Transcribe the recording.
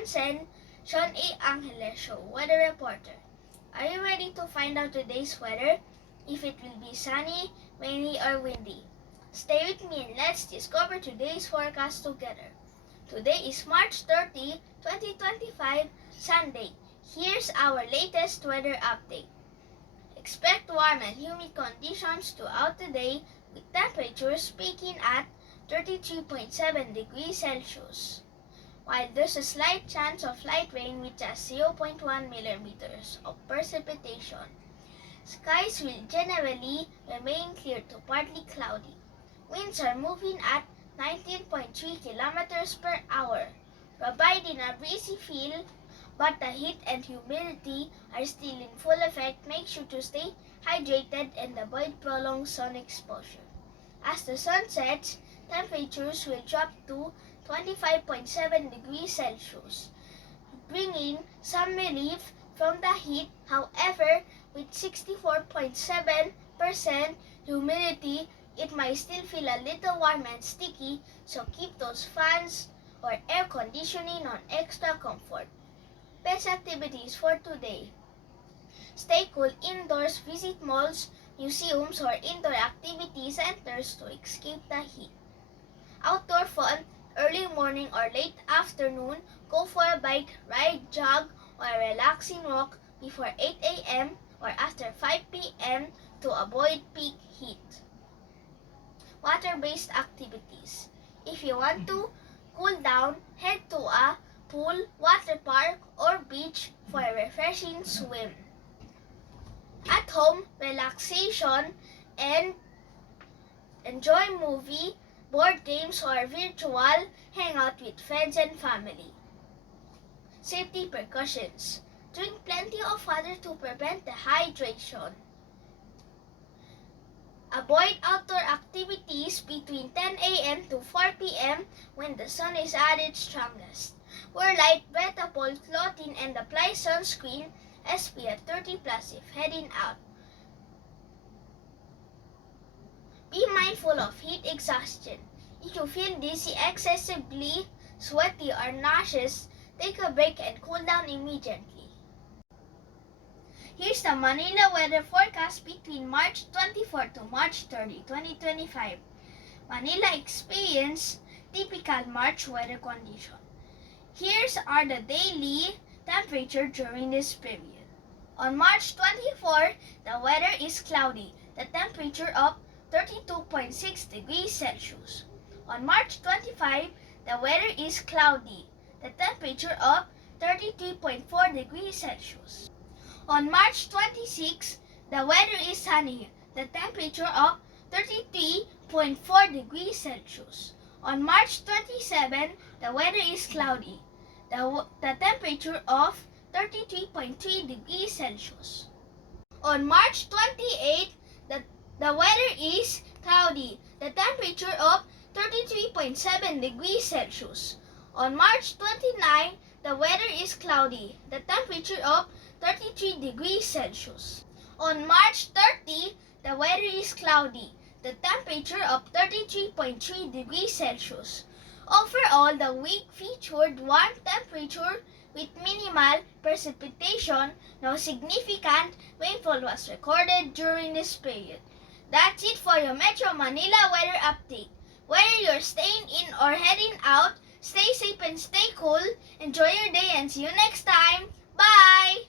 Hansen, Sean A. Angeles Show, weather reporter. Are you ready to find out today's weather? If it will be sunny, rainy, or windy? Stay with me and let's discover today's forecast together. Today is March 30, 2025, Sunday. Here's our latest weather update. Expect warm and humid conditions throughout the day with temperatures peaking at 33.7 degrees Celsius. While there's a slight chance of light rain with just 0.1 millimeters of precipitation, skies will generally remain clear to partly cloudy. Winds are moving at 19.3 kilometers per hour, providing a breezy feel, but the heat and humidity are still in full effect. Make sure to stay hydrated and avoid prolonged sun exposure. As the sun sets, temperatures will drop to 25.7 degrees Celsius, bringing some relief from the heat. However, with 64.7% humidity, it might still feel a little warm and sticky, so keep those fans or air conditioning on extra comfort. Best activities for today: stay cool indoors, visit malls, museums, or indoor activity centers to escape the heat. Outdoor fun: early morning or late afternoon, go for a bike ride, jog, or a relaxing walk before 8 a.m. or after 5 p.m. to avoid peak heat. Water-based activities: if you want to cool down, head to a pool, water park, or beach for a refreshing swim. At home, relaxation and enjoy movie, board games, or virtual hangout with friends and family. Safety precautions: drink plenty of water to prevent dehydration. Avoid outdoor activities between 10 a.m. to 4 p.m. when the sun is at its strongest. Wear light, breathable clothing and apply sunscreen SPF 30+ if heading out. Be mindful of heat exhaustion. If you feel dizzy, excessively sweaty, or nauseous, take a break and cool down immediately. Here's the Manila weather forecast between March 24 to March 30, 2025. Manila experienced typical March weather condition. Here are the daily temperature during this period. On March 24, the weather is cloudy. The temperature of 32.6 degrees Celsius. On March 25, the weather is cloudy. The temperature of 33.4 degrees Celsius. On March 26, the weather is sunny. The temperature of 33.4 degrees Celsius. On March 27, the weather is cloudy. The temperature of 33.3 degrees Celsius. On March 28, the weather is cloudy. The temperature of 33.7 degrees Celsius. On March 29, the weather is cloudy. The temperature of 33 degrees Celsius. On March 30, the weather is cloudy. The temperature of 33.3 degrees Celsius. Overall, the week featured warm temperature with minimal precipitation. No significant rainfall was recorded during this period. That's it for your Metro Manila weather update. Whether you're staying in or heading out, stay safe and stay cool. Enjoy your day and see you next time. Bye!